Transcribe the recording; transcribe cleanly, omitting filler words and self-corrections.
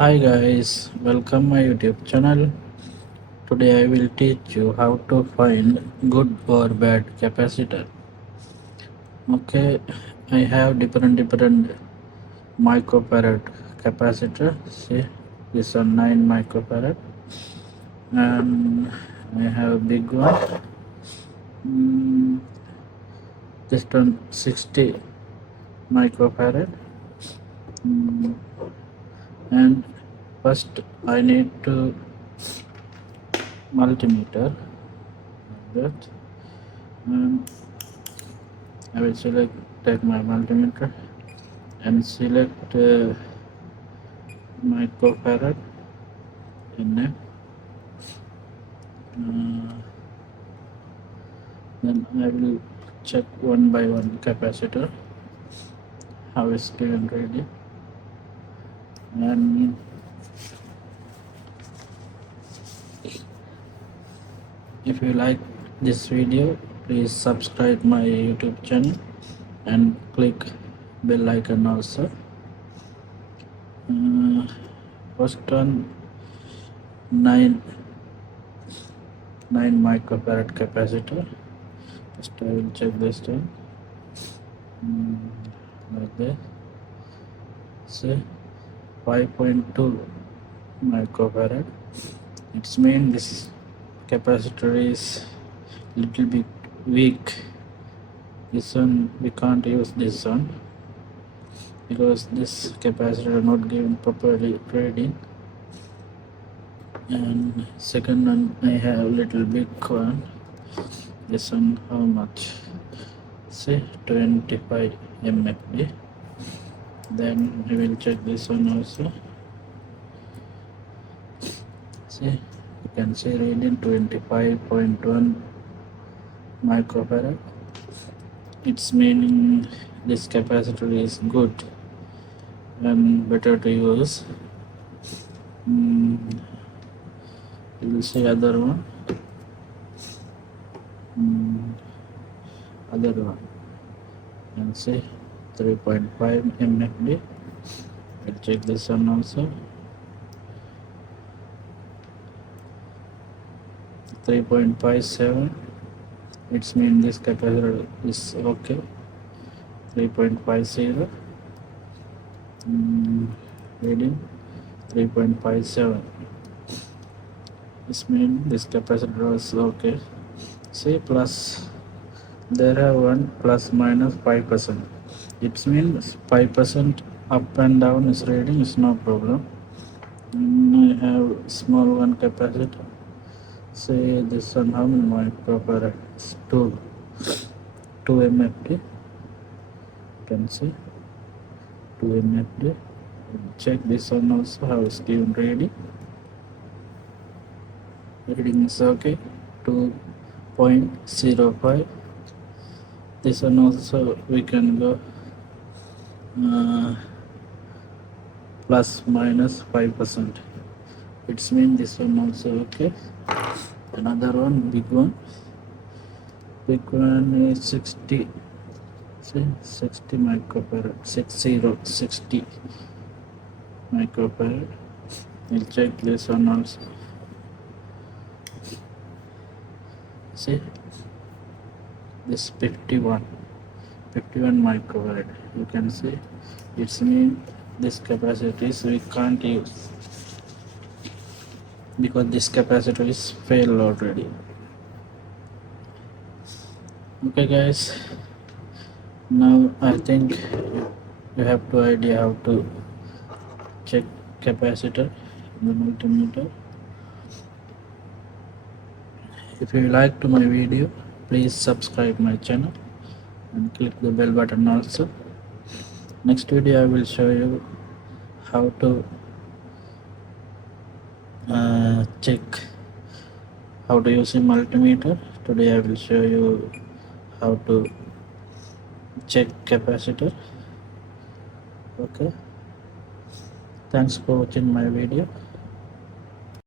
Hi guys, welcome my YouTube channel. Today I will teach you how to find good or bad capacitor. Okay, I have different microfarad capacitor. See, this one 9 microfarad, and I have big one. This one 60 microfarad. And first I need to multimeter like that, and I will take my multimeter and select microfarad in it. Then I will check one by one capacitor how it's given ready. And if you like this video, please subscribe my YouTube channel and click bell icon also. First one 9 microfarad capacitor. First I will check this one like that. See, 5.2 microfarad. It's mean this capacitor is little bit weak. This one we can't use this one because this capacitor not given properly reading. And second one I have little big one. This one how much? Say 25 MFD. Then we will check this one also. See, you can see reading 25.1 microfarad. It's meaning this capacitor is good and better to use. You will see other one. Other one. And see 3.5 MFD. We'll check this one also. 3.57. It's mean this capacitor is okay. 3.50. Reading 3.57. This mean this capacitor is okay. See, plus there have one plus minus 5%. It means 5% up and down is reading is no problem. I have small one capacitor. Say this one how many microfarad? 2 MFD. You can see 2 MFD. Check this one also how it's given reading. Reading is okay. 2.05. This one also we can go plus minus 5%. It's mean this one also okay. Another one big one is 60. See, 60 microfarad. 60 microfarad. We'll check this one also. See, this 51 microfarad. You can see it's mean this capacitor we can't use because this capacitor is failed already. Okay guys, now I think you have to idea how to check capacitor in the multimeter. If you liked my video, please subscribe my channel and click the bell button also. Next video I will show you how to check how to use a multimeter. Today I will show you how to check capacitor. Okay, thanks for watching my video.